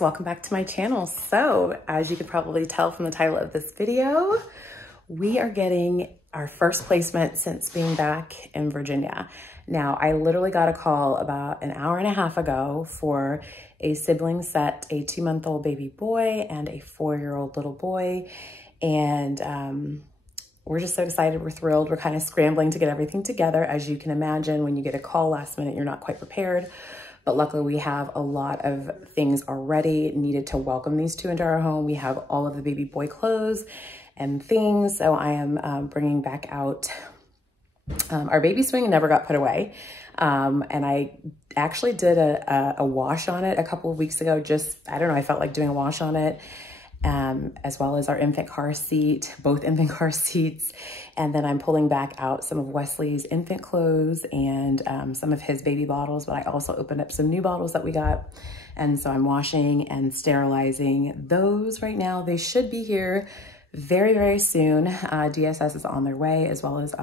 guys, welcome back to my channel. So as you could probably tell from the title of this video, we are getting our first placement since being back in Virginia. Now, I literally got a call about an hour and a half ago for a sibling set, a 2-month-old baby boy and a 4-year-old little boy. And we're just so excited, we're thrilled. We're kind of scrambling to get everything together. As you can imagine, when you get a call last minute, you're not quite prepared. But luckily we have a lot of things already needed to welcome these two into our home. We have all of the baby boy clothes and things. So I am bringing back out our baby swing. Never got put away. And I actually did a wash on it a couple of weeks ago. I don't know, I felt like doing a wash on it. As well as our infant car seat, both infant car seats. And then I'm pulling back out some of Wesley's infant clothes and some of his baby bottles, but I also opened up some new bottles that we got. And so I'm washing and sterilizing those right now. They should be here very, very soon. DSS is on their way, as well as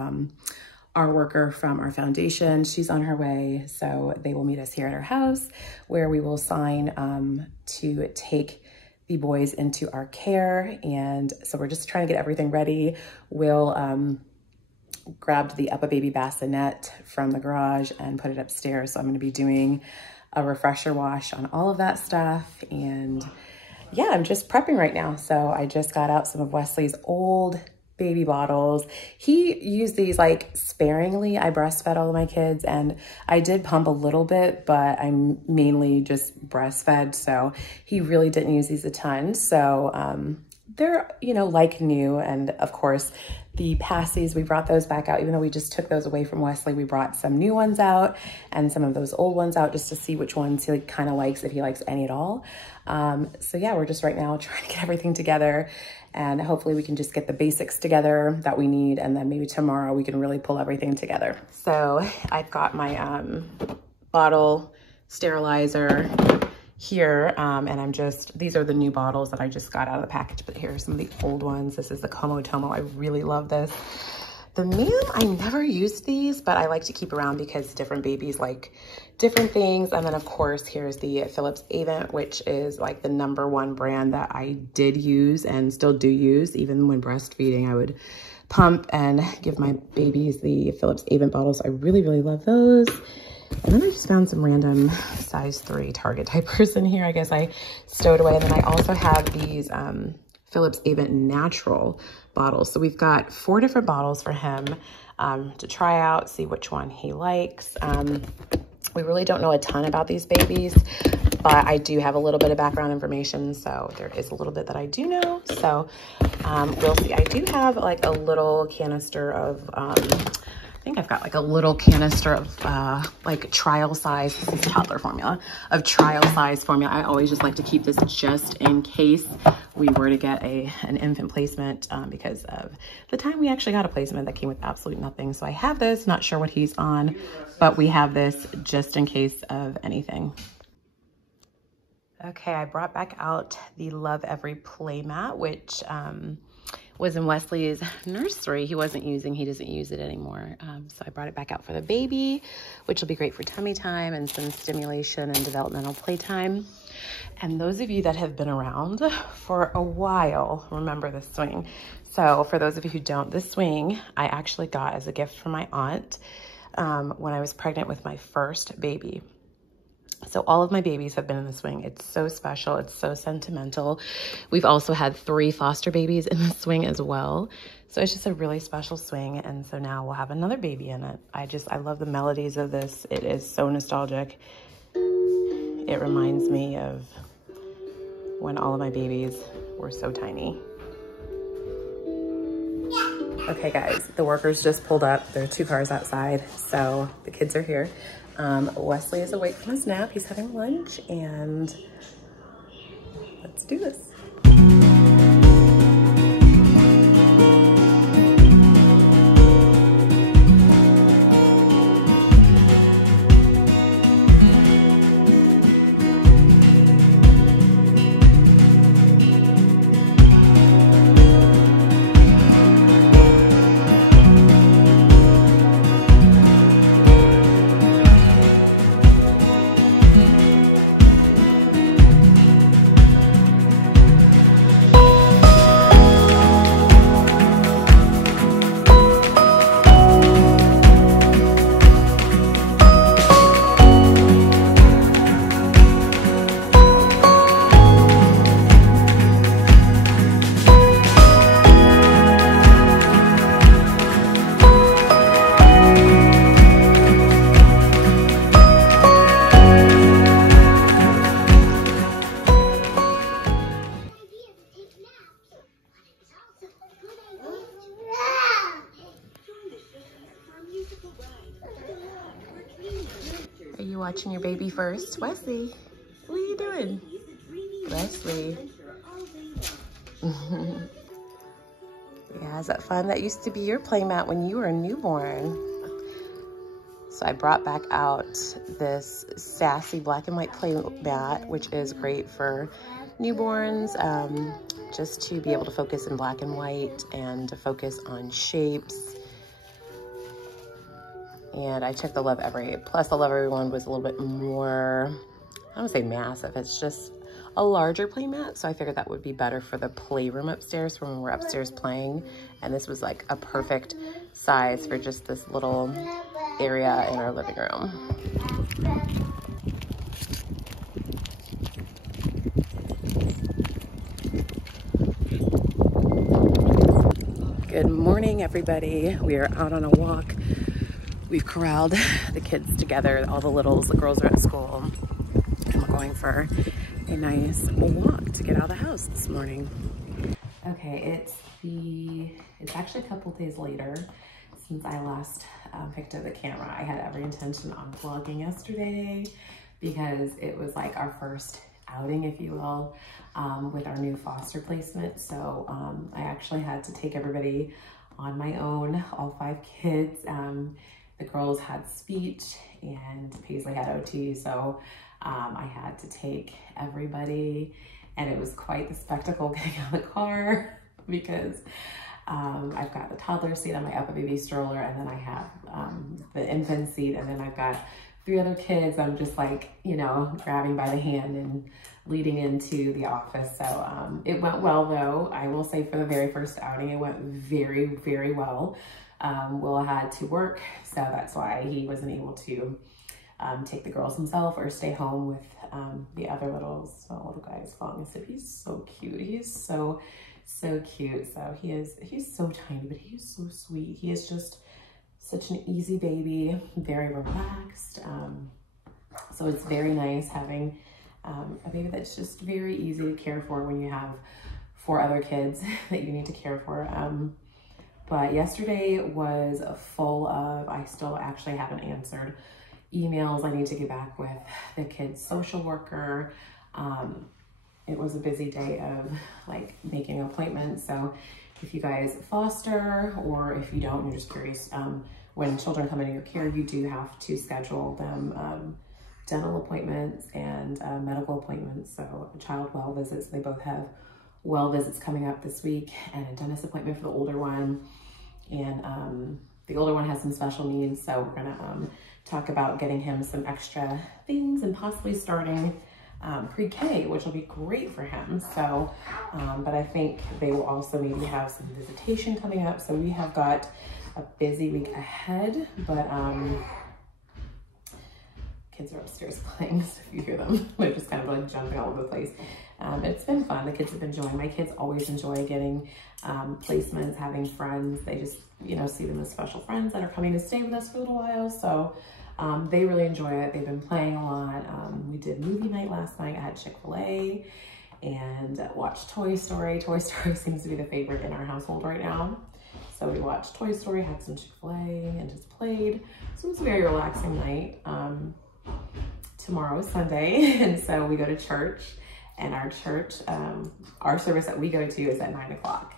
our worker from our foundation. She's on her way. So they will meet us here at our house where we will sign to take the boys into our care. And so we're just trying to get everything ready. We'll grabbed the Up a Baby bassinet from the garage and put it upstairs. So I'm gonna be doing a refresher wash on all of that stuff. And yeah, I'm just prepping right now. So I just got out some of Wesley's old baby bottles. He used these like sparingly. I breastfed all of my kids and I did pump a little bit, but I'm mainly just breastfed. So he really didn't use these a ton. So they're, you know, like new. And of course the pacifiers, we brought those back out. Even though we just took those away from Wesley, we brought some new ones out and some of those old ones out just to see which ones he kind of likes, if he likes any at all. So yeah, we're just right now trying to get everything together and hopefully we can just get the basics together that we need. And then maybe tomorrow we can really pull everything together. So I've got my bottle sterilizer here. And these are the new bottles that I just got out of the package, but here are some of the old ones. This is the Como Tomo. I really love this. The Ma'am, I never used these, but I like to keep around because different babies like different things. And then of course, here's the Philips Avent, which is like the #1 brand that I did use and still do use. Even when breastfeeding, I would pump and give my babies the Philips Avent bottles. I really, really love those. And then I just found some random size 3 Target diapers in here. I guess I stowed away. And then I also have these Philips Avent natural bottles. So we've got 4 different bottles for him to try out, see which one he likes. We really don't know a ton about these babies, but I do have a little bit of background information. So there is a little bit that I do know. So we'll see. I do have like a little canister of, I think I've got like a little canister of like trial size, this is toddler formula, of trial size formula. I always just like to keep this just in case we were to get an infant placement because of the time we actually got a placement that came with absolutely nothing. So I have this, not sure what he's on, but we have this just in case of anything. Okay, I brought back out the Love Every Playmat, which was in Wesley's nursery. He doesn't use it anymore. So I brought it back out for the baby, which will be great for tummy time and some stimulation and developmental playtime. And those of you that have been around for a while, remember this swing. So for those of you who don't, this swing I actually got as a gift from my aunt when I was pregnant with my first baby. So all of my babies have been in the swing. It's so special. It's so sentimental. We've also had 3 foster babies in the swing as well. So it's just a really special swing. And so now we'll have another baby in it. I love the melodies of this. It is so nostalgic. It reminds me of when all of my babies were so tiny. Okay guys, the workers just pulled up. There are 2 cars outside. So the kids are here. Wesley is awake from his nap. He's having lunch and let's do this. you watching your baby first? Wesley, what are you doing? Wesley. Yeah, is that fun? That used to be your playmat when you were a newborn. So I brought back out this sassy black and white playmat, which is great for newborns, just to be able to focus in black and white and to focus on shapes. And I took the Love Every, plus the Love Every one was a little bit more, I don't say massive, it's just a larger playmat. So I figured that would be better for the playroom upstairs when we're upstairs playing. And this was like a perfect size for just this little area in our living room. Good morning, everybody. We are out on a walk. We've corralled the kids together, all the littles, the girls are at school, and we're going for a nice walk to get out of the house this morning. Okay, it's actually a couple days later since I last picked up the camera. I had every intention on vlogging yesterday because it was like our first outing, if you will, with our new foster placement. So I actually had to take everybody on my own, all 5 kids. The girls had speech and Paisley had OT, so I had to take everybody, and it was quite the spectacle getting out of the car because I've got the toddler seat on my upper baby stroller, and then I have the infant seat, and then I've got 3 other kids. I'm just like, you know, grabbing by the hand and leading into the office. So it went well though. I will say for the very first outing, it went very, very well. Will had to work, so that's why he wasn't able to take the girls himself or stay home with the other little guy is falling asleep. He's so cute. He's so cute. So he's so tiny, but he's so sweet. He is just such an easy baby, very relaxed. So it's very nice having a baby that's just very easy to care for when you have 4 other kids that you need to care for. But yesterday was full of, I still actually haven't answered emails. I need to get back with the kids' social worker. It was a busy day of like making appointments. So if you guys foster, or if you don't, you're just curious, when children come into your care, you do have to schedule them dental appointments and medical appointments. So child well visits, they both have well visits coming up this week, and a dentist appointment for the older one. And the older one has some special needs, so we're gonna talk about getting him some extra things and possibly starting pre-K, which will be great for him. So, but I think they will also maybe have some visitation coming up. So we have got a busy week ahead, but kids are upstairs playing, so if you hear them, they're just kind of like jumping all over the place. It's been fun. The kids have been enjoying. My kids always enjoy getting placements, having friends. They just, you know, see them as special friends that are coming to stay with us for a little while. So they really enjoy it. They've been playing a lot. We did movie night last night. I had Chick-fil-A and watched Toy Story. Toy Story seems to be the favorite in our household right now. So we watched Toy Story, had some Chick-fil-A, and just played. So it was a very relaxing night. Tomorrow is Sunday, and so we go to church. And our church, our service that we go to is at 9 o'clock.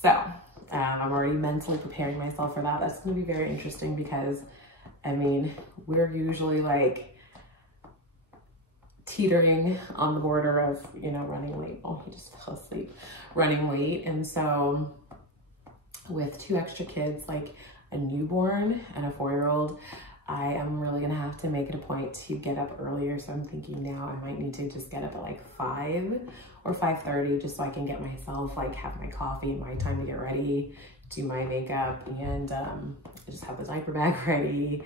So I'm already mentally preparing myself for that. That's gonna be very interesting because, I mean, we're usually like teetering on the border of, you know, running late. Oh, he just fell asleep, running late. And so with 2 extra kids, like a newborn and a 4-year-old, I am really gonna have to make it a point to get up earlier. So I'm thinking now I might need to just get up at like 5 or 5:30 just so I can get myself, like, have my coffee, my time to get ready, do my makeup, and just have the diaper bag ready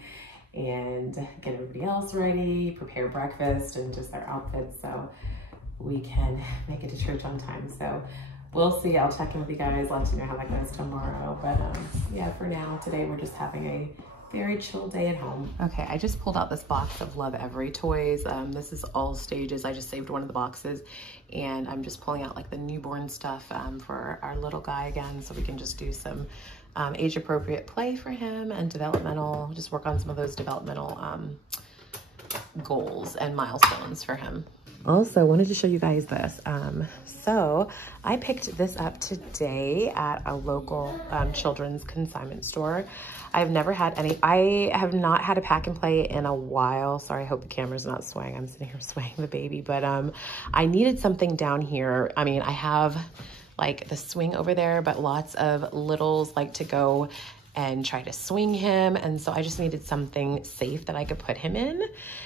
and get everybody else ready, prepare breakfast and just their outfits so we can make it to church on time. So we'll see. I'll check in with you guys, let you know how that goes tomorrow. But yeah, for now, today we're just having a very chill day at home. Okay, I just pulled out this box of Love Every toys. This is all stages. I just saved one of the boxes, and I'm just pulling out like the newborn stuff for our little guy again, so we can just do some age appropriate play for him and developmental, just work on some of those developmental goals and milestones for him. Also, wanted to show you guys this. So I picked this up today at a local children's consignment store. I have not had a pack and play in a while. Sorry, I hope the camera's not swaying. I'm sitting here swaying the baby, but I needed something down here. I mean, I have like the swing over there, but lots of littles like to go and try to swing him. And so I just needed something safe that I could put him in.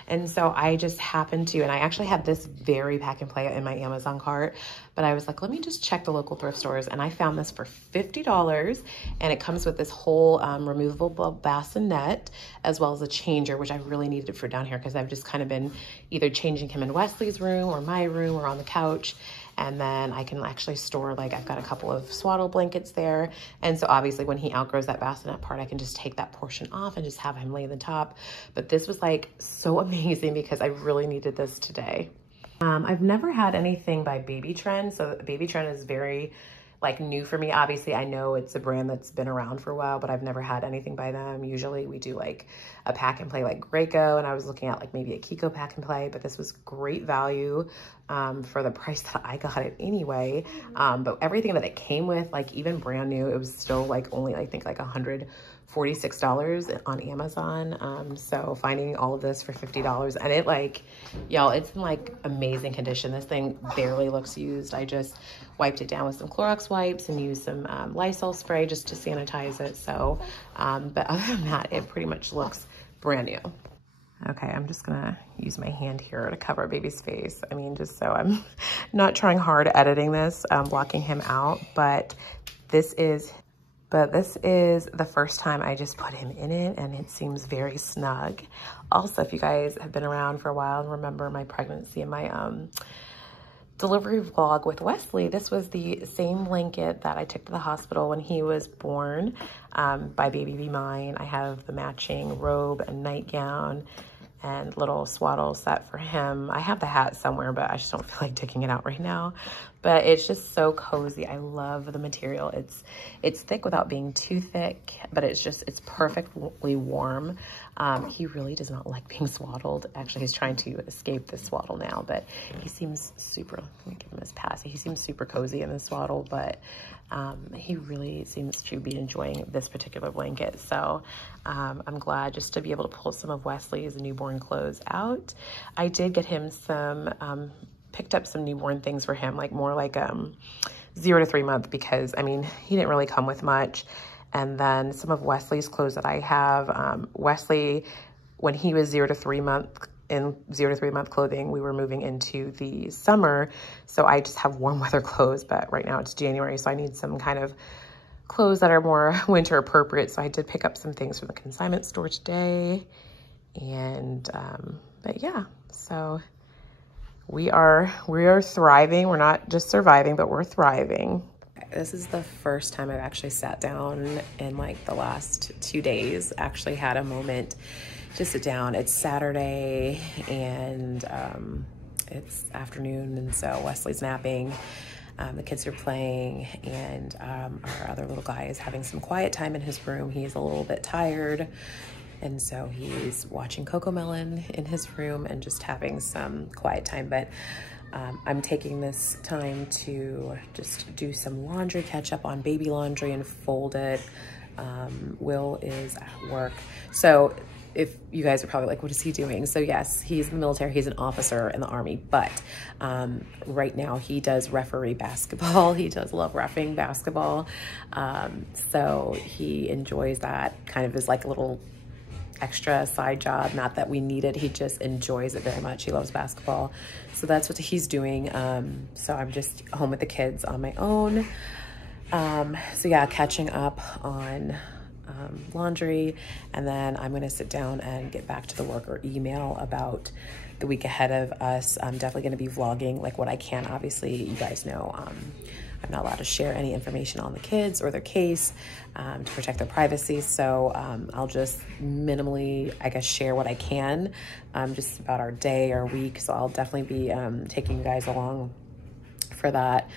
And so I just happened to, and I actually had this very pack and play in my Amazon cart, but I was like, let me just check the local thrift stores. And I found this for $50, and it comes with this whole removable bassinet, as well as a changer, which I really needed for down here because I've just kind of been either changing him in Wesley's room or my room or on the couch. And then I can actually store, like, I've got a couple of swaddle blankets there. And so obviously when he outgrows that bassinet part, I can just take that portion off and just have him lay in the top. But this was like so amazing because I really needed this today. I've never had anything by Baby Trend. So Baby Trend is very like new for me. Obviously I know it's a brand that's been around for a while, but I've never had anything by them. Usually we do like a pack and play like Graco, and I was looking at like maybe a Kiko pack and play, but this was great value for the price that I got it anyway. But everything that it came with, like even brand new, it was still like only, I think like $146 on Amazon. So finding all of this for $50, and it like, y'all, it's in like amazing condition. This thing barely looks used. I just wiped it down with some Clorox wipes and used some Lysol spray just to sanitize it. So, but other than that, it pretty much looks brand new. Okay, I'm just gonna use my hand here to cover baby's face. I mean, just so I'm not trying hard editing this, blocking him out, but this is the first time I just put him in it, and it seems very snug. Also, if you guys have been around for a while and remember my pregnancy and my delivery vlog with Wesley, this was the same blanket that I took to the hospital when he was born by Baby Be Mine. I have the matching robe and nightgown and little swaddle set for him. I have the hat somewhere, but I just don't feel like taking it out right now. But it's just so cozy. I love the material. It's thick without being too thick, but it's perfectly warm. He really does not like being swaddled. Actually, he's trying to escape the swaddle now, but he seems super, let me give him his pass. He seems super cozy in the swaddle, but he really seems to be enjoying this particular blanket. So I'm glad just to be able to pull some of Wesley's newborn clothes out. I did get him some, picked up some newborn things for him, like more like 0 to 3 month, because I mean, he didn't really come with much. And then some of Wesley's clothes that I have, Wesley, when he was 0 to 3 month, in 0 to 3 month clothing, we were moving into the summer. So I just have warm weather clothes, but right now it's January. So I need some kind of clothes that are more winter appropriate. So I did pick up some things from the consignment store today. And, but yeah, so we are thriving. We're not just surviving, but we're thriving. This is the first time I've actually sat down in like the last 2 days, actually had a moment to sit down. It's Saturday and it's afternoon, and so Wesley's napping. The kids are playing, and our other little guy is having some quiet time in his room. He's a little bit tired, and so he's watching Cocomelon in his room and just having some quiet time. But I'm taking this time to just do some laundry, catch up on baby laundry and fold it. Will is at work. So if you guys are probably like, what is he doing? So yes, he's in the military. He's an officer in the Army, but right now he does referee basketball. He does love reffing basketball. So he enjoys that, kind of as like a little extra side job. Not that we need it. He just enjoys it very much. He loves basketball. So that's what he's doing. So I'm just home with the kids on my own. So yeah, catching up on laundry, and then I'm gonna sit down and get back to the work or email about the week ahead of us. I'm definitely gonna be vlogging like what I can. Obviously, you guys know I'm not allowed to share any information on the kids or their case to protect their privacy. So I'll just minimally, I guess, share what I can just about our day or week. So I'll definitely be taking you guys along for that.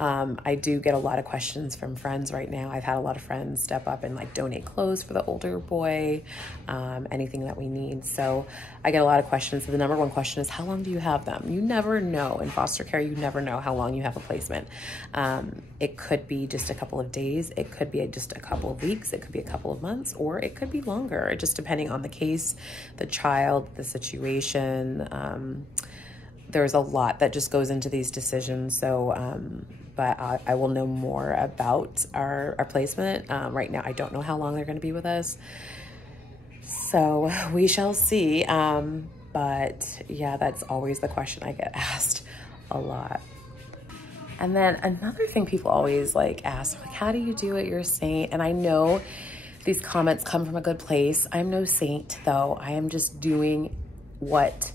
I do get a lot of questions from friends right now. I've had a lot of friends step up and like donate clothes for the older boy, anything that we need. So I get a lot of questions. So the number one question is, how long do you have them? You never know. In foster care, you never know how long you have a placement. It could be just a couple of days. It could be just a couple of weeks. It could be a couple of months, or it could be longer, just depending on the case, the child, the situation. There's a lot that just goes into these decisions. So, but I will know more about our placement. Right now, I don't know how long they're going to be with us. So we shall see. But yeah, that's always the question I get asked a lot. And then another thing people always like ask, like, how do you do it? You're a saint. And I know these comments come from a good place. I'm no saint though. I am just doing what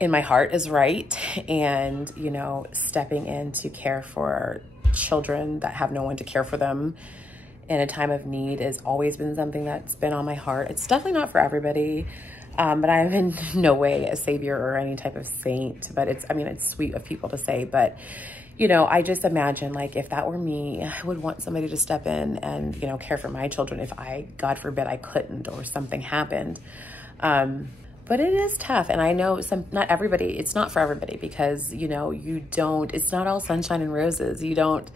in my heart is right, and, you know, stepping in to care for children that have no one to care for them in a time of need has always been something that's been on my heart. It's definitely not for everybody, but I am in no way a savior or any type of saint, but it's, I mean, it's sweet of people to say, but, you know, I just imagine, like, if that were me, I would want somebody to step in and, you know, care for my children if I, God forbid, I couldn't or something happened. But it is tough. And I know not everybody, it's not for everybody, because, you know, it's not all sunshine and roses. You don't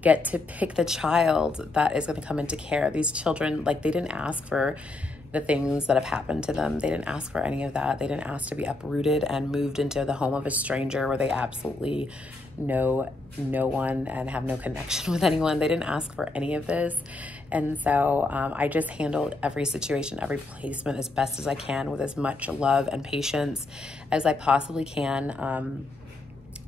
get to pick the child that is going to come into care. These children, like, they didn't ask for the things that have happened to them. They didn't ask for any of that. They didn't ask to be uprooted and moved into the home of a stranger where they absolutely know no one and have no connection with anyone. They didn't ask for any of this. And so I just handled every situation, every placement as best as I can, with as much love and patience as I possibly can.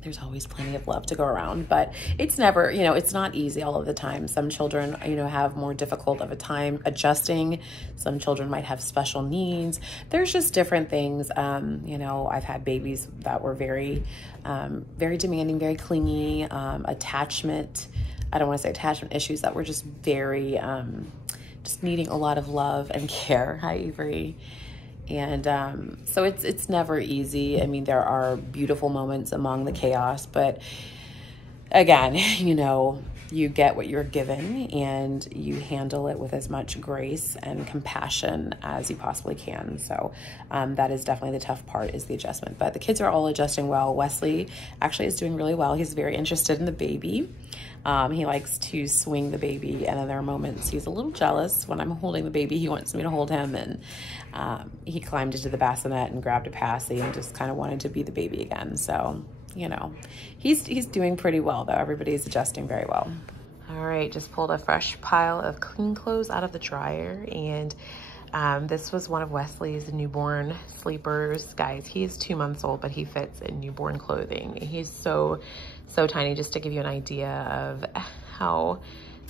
There's always plenty of love to go around, but it's never, you know, it's not easy all of the time. Some children, you know, have more difficult of a time adjusting. Some children might have special needs. There's just different things. You know, I've had babies that were very, very demanding, very clingy, I don't want to say attachment issues, that were just very, just needing a lot of love and care. Hi, Avery. And so it's never easy. I mean, there are beautiful moments among the chaos, but again, you know, you get what you're given and you handle it with as much grace and compassion as you possibly can. So that is definitely the tough part, is the adjustment. But the kids are all adjusting well. Wesley actually is doing really well. He's very interested in the baby. He likes to swing the baby, and then there are moments he's a little jealous when I'm holding the baby. He wants me to hold him, and he climbed into the bassinet and grabbed a passy and just kind of wanted to be the baby again. So, you know, he's doing pretty well though. Everybody's adjusting very well. All right, just pulled a fresh pile of clean clothes out of the dryer, and this was one of Wesley's newborn sleepers. Guys, he's 2 months old, but he fits in newborn clothing. He's so tiny. Just to give you an idea of how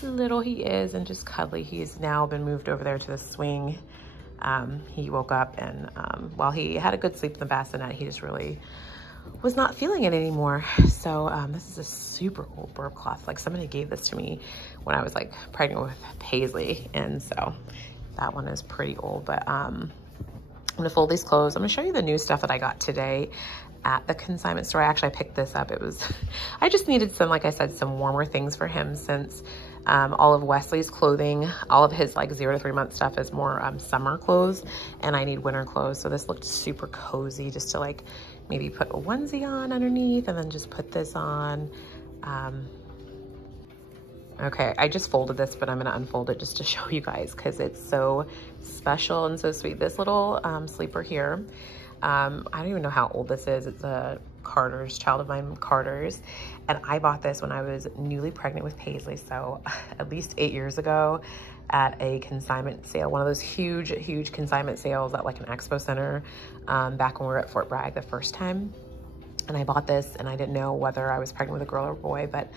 little he is and just cuddly. He's now been moved over there to the swing. He woke up, and while he had a good sleep in the bassinet, he just really was not feeling it anymore. So this is a super old burp cloth. Like, somebody gave this to me when I was like pregnant with Paisley, and so that one is pretty old. But I'm gonna fold these clothes. I'm gonna show you the new stuff that I got today at the consignment store. Actually, I picked this up. I just needed some, like I said, some warmer things for him, since all of Wesley's clothing, all of his like 0 to 3 month stuff is more summer clothes, and I need winter clothes. So this looked super cozy, just to like maybe put a onesie on underneath and then just put this on. Okay, I just folded this, but I'm gonna unfold it just to show you guys, because it's so special and so sweet. This little sleeper here, I don't even know how old this is. It's a Carter's, child of mine, Carter's. And I bought this when I was newly pregnant with Paisley, so at least 8 years ago, at a consignment sale, one of those huge consignment sales at like an expo center, back when we were at Fort Bragg the first time. And I bought this, and I didn't know whether I was pregnant with a girl or a boy, but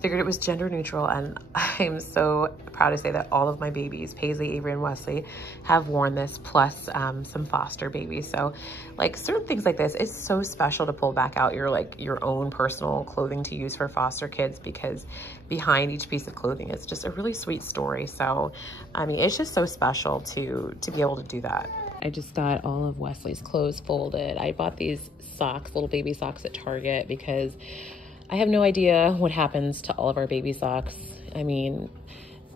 figured it was gender neutral. And I'm so proud to say that all of my babies, Paisley, Avery, and Wesley, have worn this, plus some foster babies. So like certain things like this, it's so special to pull back out your own personal clothing to use for foster kids, because behind each piece of clothing is just a really sweet story. So I mean, it's just so special to be able to do that. I just got all of Wesley's clothes folded. I bought these socks, little baby socks, at Target, because I have no idea what happens to all of our baby socks. I mean,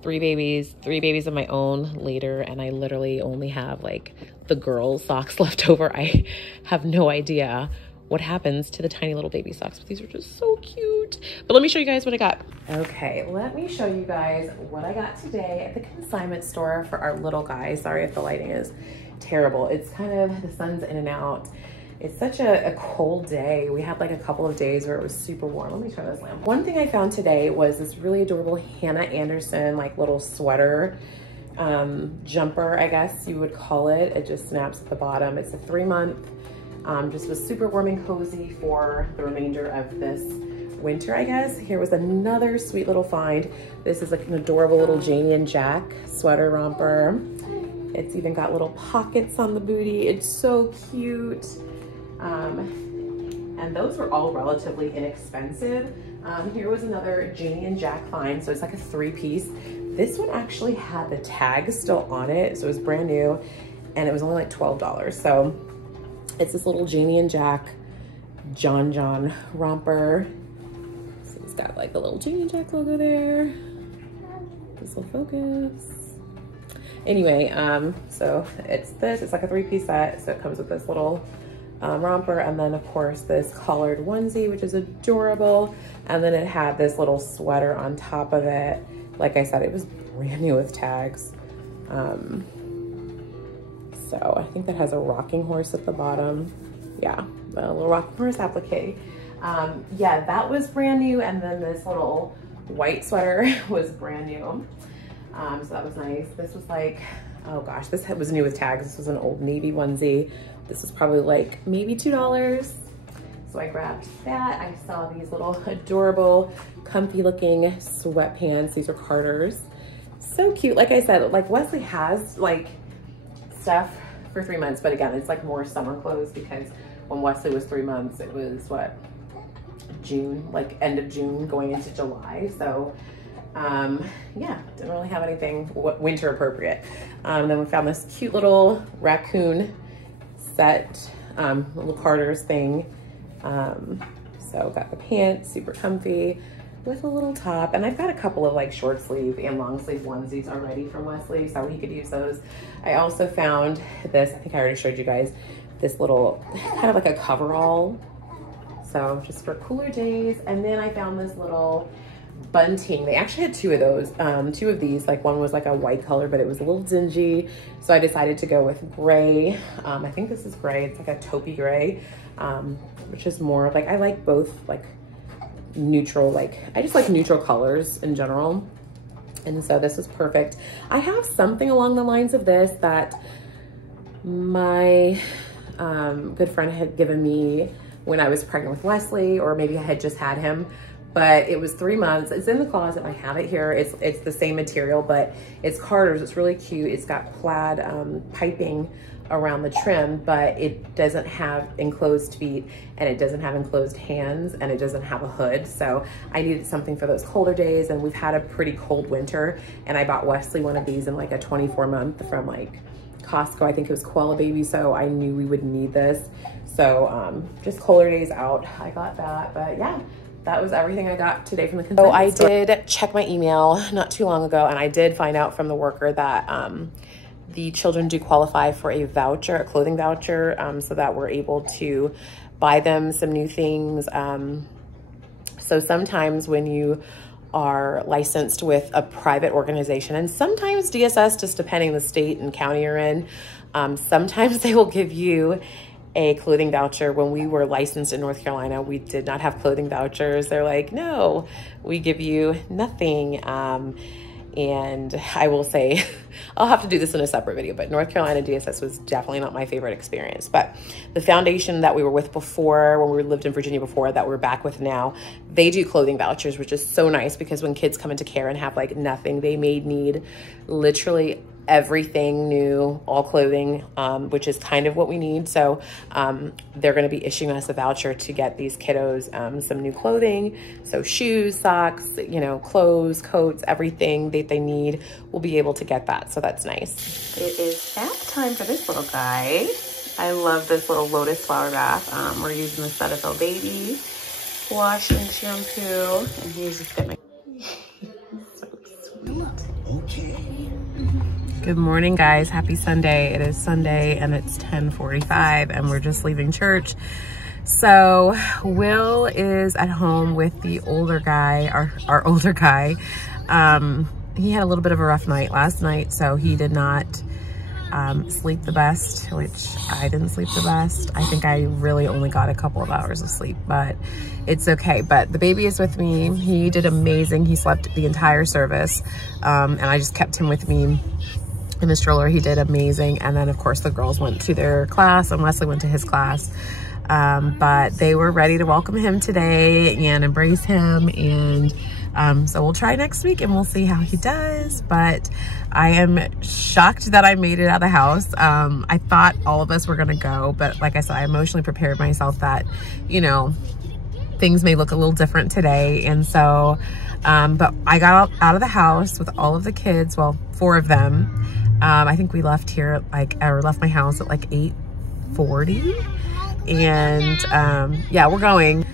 three babies of my own later, and I literally only have like the girls' socks left over. I have no idea what happens to the tiny little baby socks, but these are just so cute. But let me show you guys what I got. Okay, let me show you guys what I got today at the consignment store for our little guy. Sorry if the lighting is terrible. It's kind of, the sun's in and out. It's such a cold day. We had like a couple of days where it was super warm. Let me turn this lamp. One thing I found today was this really adorable Hannah Anderson like little sweater jumper, I guess you would call it. It just snaps at the bottom. It's a 3-month, just was super warm and cozy for the remainder of this winter, I guess. Here was another sweet little find. This is like an adorable little Janie and Jack sweater romper. It's even got little pockets on the booty. It's so cute. And those were all relatively inexpensive. Here was another Janie and Jack find. So it's like a 3-piece. This one actually had the tag still on it. So it was brand new and it was only like $12. So it's this little Janie and Jack John romper. So it's got like the little Janie and Jack logo there. This will focus. Anyway, so it's like a 3-piece set. So it comes with this little romper, and then of course this collared onesie, which is adorable, and then it had this little sweater on top of it. Like I said, it was brand new with tags. So I think that has a rocking horse at the bottom. Yeah, a little rocking horse applique. Yeah, that was brand new, and then this little white sweater was brand new. So that was nice. This was like, oh gosh, this was new with tags. This was an Old Navy onesie. This is probably like maybe $2. So I grabbed that. I saw these little adorable, comfy looking sweatpants. These are Carter's. So cute. Like I said, like Wesley has like stuff for 3 months, but again, it's like more summer clothes because when Wesley was 3 months, it was what, June, like end of June going into July. So yeah, didn't really have anything winter appropriate. Then we found this cute little raccoon set, little Carter's thing. So got the pants, super comfy with a little top. And I've got a couple of like short sleeve and long sleeve onesies already from Wesley, so he could use those. I also found this, I think I already showed you guys, this little kind of like a coverall. So just for cooler days. And then I found this little bunting. They actually had 2 of those, 2 of these. Like one was like a white color, but it was a little dingy. So I decided to go with gray. I think this is gray. It's like a taupey gray, which is more like, I like both like neutral, like I just like neutral colors in general. And so this is perfect. I have something along the lines of this that my good friend had given me when I was pregnant with Wesley, or maybe I had just had him, but it was 3 months. It's in the closet. I have it here. It's the same material, but it's Carter's. It's really cute. It's got plaid piping around the trim, but it doesn't have enclosed feet, and it doesn't have enclosed hands, and it doesn't have a hood. So I needed something for those colder days, and we've had a pretty cold winter, and I bought Wesley one of these in like a 24-month from like Costco. I think it was Koala Baby, so I knew we would need this. So just colder days out, I got that. But yeah, that was everything I got today from the consignment store. So I did check my email not too long ago, and I did find out from the worker that the children do qualify for a voucher, a clothing voucher, so that we're able to buy them some new things. So sometimes when you are licensed with a private organization, and sometimes DSS, just depending on the state and county you're in, sometimes they will give you a clothing voucher. When we were licensed in North Carolina, we did not have clothing vouchers. They're like, no, we give you nothing. And I will say, I'll have to do this in a separate video, but North Carolina DSS was definitely not my favorite experience. But the foundation that we were with before, when we lived in Virginia before, that we're back with now, they do clothing vouchers, which is so nice because when kids come into care and have like nothing, they may need literally everything new, all clothing, which is kind of what we need. So they're going to be issuing us a voucher to get these kiddos some new clothing. So shoes, socks, you know, clothes, coats, everything that they need, we'll be able to get that. So that's nice. It is bath time for this little guy. I love this little lotus flower bath. We're using the Cetaphil Baby. washing shampoo, and he's just getting so sweet. Okay. Good morning, guys. Happy Sunday. It is Sunday and it's 10:45 and we're just leaving church. So Will is at home with the older guy, our older guy. He had a little bit of a rough night last night, so he did not sleep the best, which I didn't sleep the best. I think I really only got a couple of hours of sleep, but it's okay. But the baby is with me. He did amazing. He slept the entire service, and I just kept him with me in the stroller. He did amazing. And then of course the girls went to their class and Wesley went to his class. But they were ready to welcome him today and embrace him. And so we'll try next week and we'll see how he does. But I am shocked that I made it out of the house. I thought all of us were gonna go, but like I said, I emotionally prepared myself that, you know, things may look a little different today. And so, but I got out of the house with all of the kids, well, 4 of them. I think we left here left my house at like 8:40, and yeah, we're going.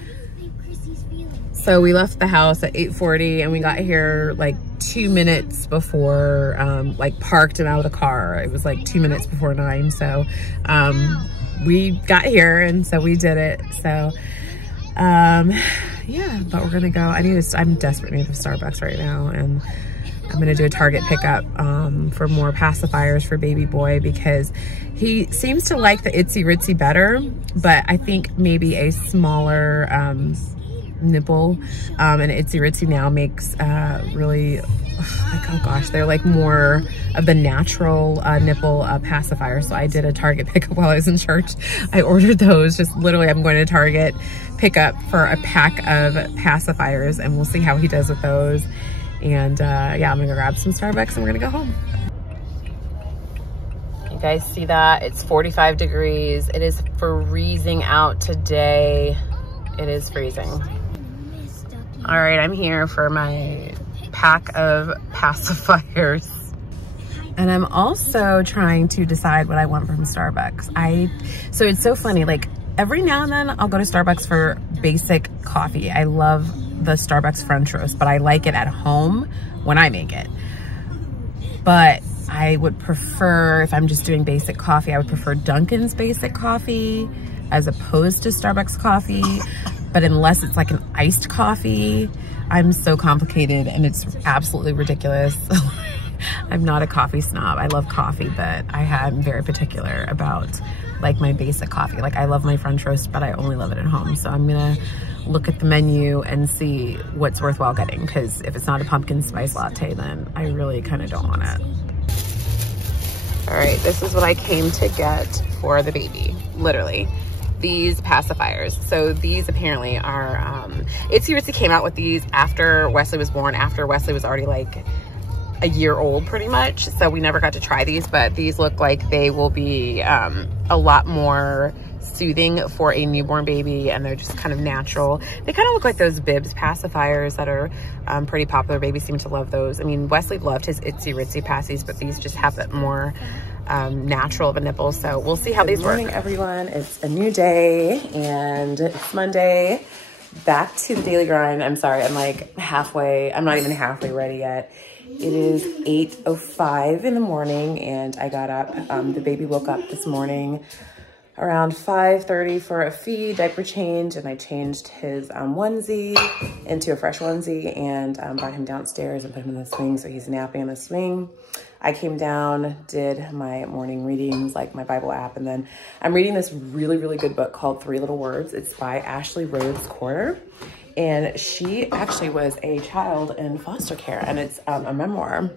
So we left the house at 8:40 and we got here like 2 minutes before, like parked and out of the car. It was like 2 minutes before 9. So we got here and so we did it. So yeah, but we're gonna go. I'm desperate need of Starbucks right now, and I'm gonna do a Target pickup for more pacifiers for baby boy because he seems to like the Itsy Ritsy better, but I think maybe a smaller nipple and Itsy Ritsy now makes really, like, oh gosh, they're like more of the natural nipple pacifier. So I did a Target pickup while I was in church. I ordered those, just literally I'm going to Target pickup for a pack of pacifiers and we'll see how he does with those. And yeah, I'm gonna grab some Starbucks and we're gonna go home. You guys see that? It's 45 degrees. It is freezing out today. It is freezing. All right, I'm here for my pack of pacifiers. And I'm also trying to decide what I want from Starbucks. So it's so funny, like every now and then I'll go to Starbucks for basic coffee. I love the Starbucks French roast, but I like it at home when I make it. But I would prefer, if I'm just doing basic coffee, I would prefer Dunkin's basic coffee as opposed to Starbucks coffee. But unless it's like an iced coffee, I'm so complicated and it's absolutely ridiculous. I'm not a coffee snob. I love coffee, but I'm very particular about like my basic coffee. Like I love my French roast, but I only love it at home. So I'm gonna look at the menu and see what's worthwhile getting, because if it's not a pumpkin spice latte, then I really kind of don't want it. All right, this is what I came to get for the baby, literally. These pacifiers. So these apparently are, Itsy Ritsy came out with these after Wesley was born, after Wesley was already like a year old pretty much. So we never got to try these, but these look like they will be a lot more soothing for a newborn baby, and they're just kind of natural. They kind of look like those Bibs pacifiers that are pretty popular. Babies seem to love those. I mean, Wesley loved his Itsy Ritsy passies, but these just have that more natural of a nipple. So we'll see how these work. Good morning, everyone. It's a new day and it's Monday. Back to the daily grind. I'm sorry, I'm like halfway, I'm not even halfway ready yet. It is 8:05 in the morning and I got up. The baby woke up this morning around 5:30 for a feed, diaper change, and I changed his onesie into a fresh onesie and brought him downstairs and put him in the swing, so he's napping in the swing. I came down, did my morning readings, like my Bible app, and then I'm reading this really, really good book called 3 Little Words. It's by Ashley Rhodes Corner, and she actually was a child in foster care, and it's a memoir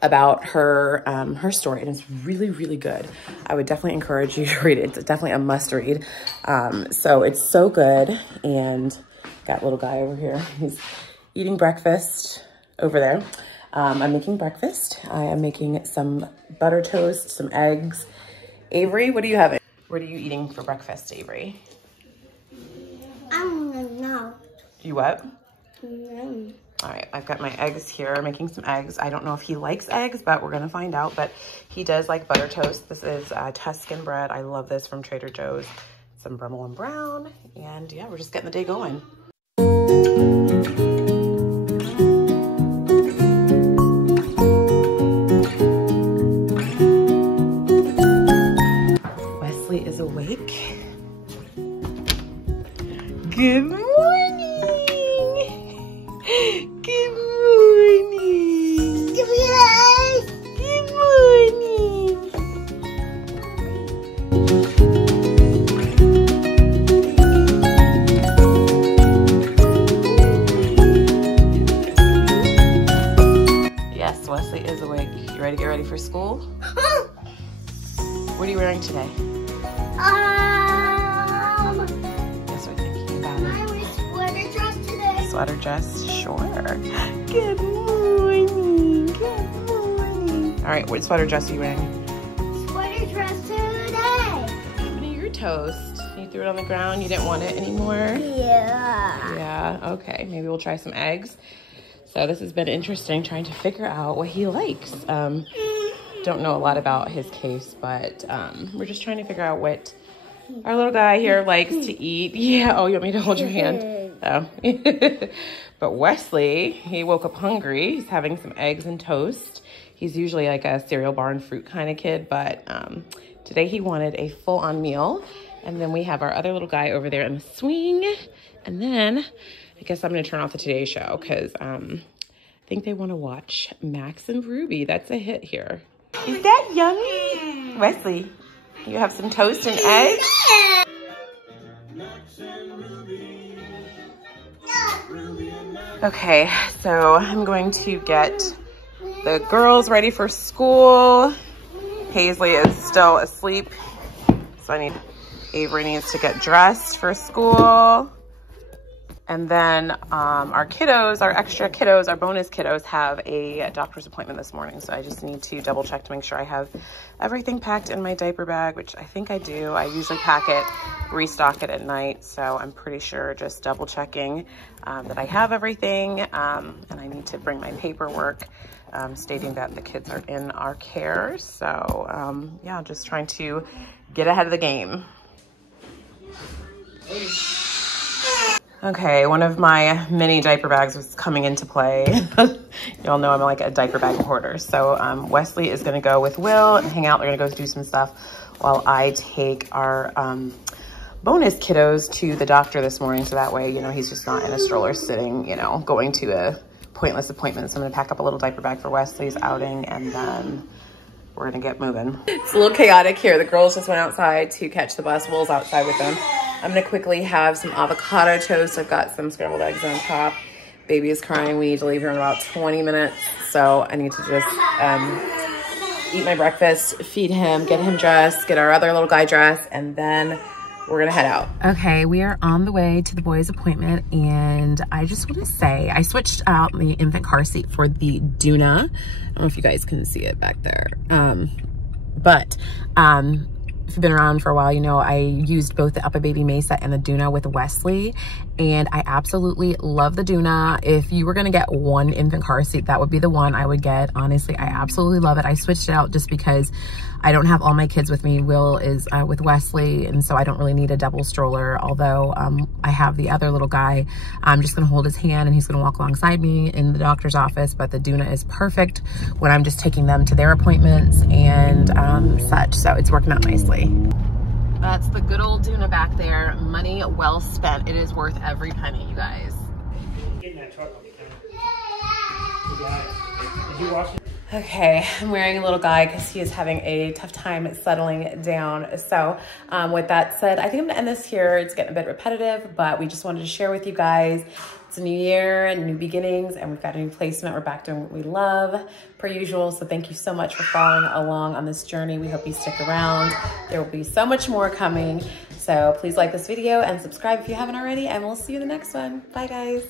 about her her story, and it's really, really good. I would definitely encourage you to read it. It's definitely a must read. So it's so good. And got little guy over here. He's eating breakfast over there. I'm making breakfast. I am making some butter toast, some eggs. Avery, what are you having? What are you eating for breakfast, Avery? I'm gonna know. You what? No. All right, I've got my eggs here, making some eggs. I don't know if he likes eggs, but we're gonna find out. But he does like butter toast. This is Tuscan bread. I love this from Trader Joe's. some Brummel and Brown, and yeah, we're just getting the day going. Wesley is awake. Good morning. Good morning. Good morning. Yes, Wesley is awake. You ready to get ready for school? What are you wearing today? Yes, we're thinking about it. I wear sweater dress today. Sweater dress? Sure. Good morning. Good morning. All right, what sweater dress are you wearing? Sweater dress today. Your toast. You threw it on the ground. You didn't want it anymore? Yeah. Yeah, okay. Maybe we'll try some eggs. So this has been interesting trying to figure out what he likes. Don't know a lot about his case, but we're just trying to figure out what our little guy here likes to eat. Yeah, oh, you want me to hold your hand? Oh. But Wesley, he woke up hungry. He's having some eggs and toast. He's usually like a cereal bar and fruit kind of kid, but today he wanted a full-on meal. And then we have our other little guy over there in the swing. And then I guess I'm going to turn off the Today Show because I think they want to watch Max and Ruby. That's a hit here. Is that yummy? Wesley, you have some toast and eggs? Okay, so I'm going to get the girls ready for school. Paisley is still asleep, so Avery needs to get dressed for school. And then our kiddos, our extra kiddos, our bonus kiddos have a doctor's appointment this morning. So I just need to double check to make sure I have everything packed in my diaper bag, which I think I do. I usually pack it, restock it at night. So I'm pretty sure just double checking that I have everything. And I need to bring my paperwork stating that the kids are in our care. So yeah, just trying to get ahead of the game. Okay, one of my mini diaper bags was coming into play. Y'all know I'm like a diaper bag hoarder. So Wesley is gonna go with Will and hang out. They're gonna go do some stuff while I take our bonus kiddos to the doctor this morning. So that way, you know, he's just not in a stroller sitting, you know, going to a pointless appointment. So I'm gonna pack up a little diaper bag for Wesley's outing and then we're gonna get moving. It's a little chaotic here. The girls just went outside to catch the bus. Will's outside with them. I'm gonna quickly have some avocado toast. I've got some scrambled eggs on top. Baby is crying. We need to leave here in about 20 minutes. So I need to just eat my breakfast, feed him, get him dressed, get our other little guy dressed, and then we're gonna head out. Okay, we are on the way to the boys' appointment, and I just wanna say, I switched out the infant car seat for the Duna. I don't know if you guys can see it back there. If you've been around for a while, you know I used both the Uppa Baby Mesa and the Duna with Wesley, and I absolutely love the Duna. If you were gonna get one infant car seat, that would be the one I would get. Honestly, I absolutely love it. I switched it out just because I don't have all my kids with me. Will is with Wesley, and so I don't really need a double stroller, although I have the other little guy. I'm just gonna hold his hand and he's gonna walk alongside me in the doctor's office, but the Duna is perfect when I'm just taking them to their appointments and such, so it's working out nicely. That's the good old Duna back there. Money well spent. It is worth every penny, you guys. Get in that truck all the time. You got it. Did you wash it? Okay, I'm wearing a little guy because he is having a tough time settling down. So with that said, I think I'm gonna end this here. It's getting a bit repetitive, but we just wanted to share with you guys. It's a new year and new beginnings, and we've got a new placement. We're back doing what we love per usual. So thank you so much for following along on this journey. We hope you stick around. There will be so much more coming. So please like this video and subscribe if you haven't already, and we'll see you in the next one. Bye guys.